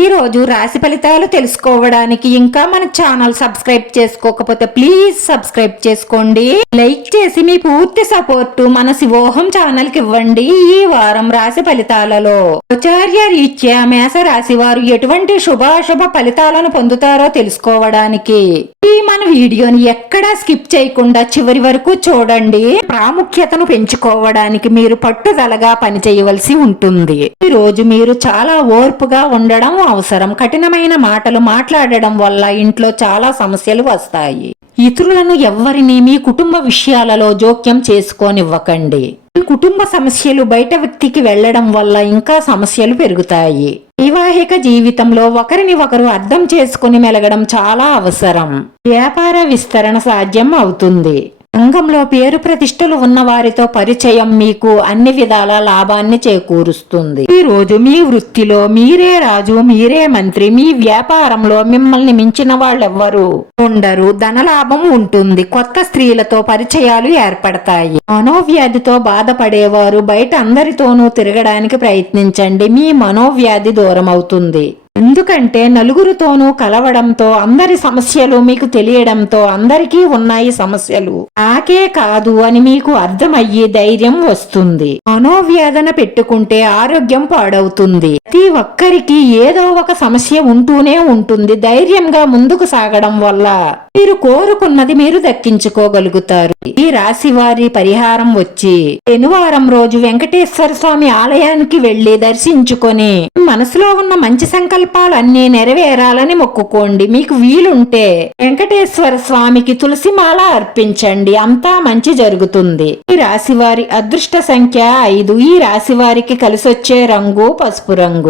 ఈ రోజు రాశి ఫలితాలు తెలుసుకోవడానికి ఇంకా మన ఛానల్ సబ్స్క్రైబ్ చేసుకోకపోతే ప్లీజ్ సబ్స్క్రైబ్ చేసుకోండి. లైక్ చేసి మీ పూర్తి సపోర్ట్ మన శివోహం ఛానల్కి ఇవ్వండి ఈ వారం రాశి ఫలితాలలో. ఆచార్య రీత్యా మేష రాశి వారు ఎటువంటి శుభాశుభ ఫలితాలను పొందుతారో తెలుసుకోవడానికి. ఈ మన వీడియోని ఎక్కడా స్కిప్ చేయకుండా చివరి వరకు చూడండి. ప్రాముఖ్యతను పెంచుకోవడానికి మీరు పట్టుదలగా పనిచేయవలసి ఉంటుంది. ఈ రోజు మీరు చాలా ఓర్పుగా ఉండడం అవసరం. కఠినమైన మాటలు మాట్లాడడం వల్ల ఇంట్లో చాలా సమస్యలు వస్తాయి. ఇతరులను ఎవ్వరిని మీ కుటుంబ విషయాలలో జోక్యం చేసుకోనివ్వకండి. మీ కుటుంబ సమస్యలు బయట వ్యక్తికి వెళ్ళడం వల్ల ఇంకా సమస్యలు పెరుగుతాయి. వైవాహిక జీవితంలో ఒకరిని ఒకరు అర్థం చేసుకుని మెలగడం చాలా అవసరం. వ్యాపార విస్తరణ సాధ్యం అవుతుంది. రంగంలో పేరు ప్రతిష్టలు ఉన్న వారితో పరిచయం మీకు అన్ని విధాల లాభాన్ని చేకూరుస్తుంది. ఈ రోజు మీ వృత్తిలో మీరే రాజు మీరే మంత్రి మీ వ్యాపారంలో మిమ్మల్ని మించిన వాళ్ళెవ్వరు? ఉండరు ధనలాభం ఉంటుంది కొత్త స్త్రీలతో పరిచయాలు ఏర్పడతాయి. మనోవ్యాధితో బాధపడేవారు బయట అందరితోనూ తిరగడానికి ప్రయత్నించండి మీ మనోవ్యాధి దూరం అవుతుంది ఎందుకంటే నలుగురితోనూ కలవడంతో అందరి సమస్యలు మీకు తెలియడంతో అందరికీ ఉన్నాయి సమస్యలు. నాకే కాదు అని మీకు అర్థమయ్యే ధైర్యం వస్తుంది. మనోవ్యాధన పెట్టుకుంటే ఆరోగ్యం పాడవుతుంది. ప్రతి ఒక్కరికి ఏదో ఒక సమస్య ఉంటూనే ఉంటుంది. ధైర్యంగా ముందుకు సాగడం వల్ల మీరు కోరుకున్నది మీరు దక్కించుకోగలుగుతారు. ఈ రాశి వారి పరిహారం వచ్చి శనివారం రోజు వెంకటేశ్వర స్వామి ఆలయానికి వెళ్ళి దర్శించుకొని మనసులో ఉన్న మంచి సంకల్పాలన్నీ నెరవేరాలని మొక్కుకోండి. మీకు వీలుంటే వెంకటేశ్వర స్వామికి తులసి మాల అర్పించండి. అంతా మంచి జరుగుతుంది. ఈ రాశి వారి అదృష్ట సంఖ్య ఐదు. ఈ రాశి వారికి కలిసొచ్చే రంగు పసుపు రంగు.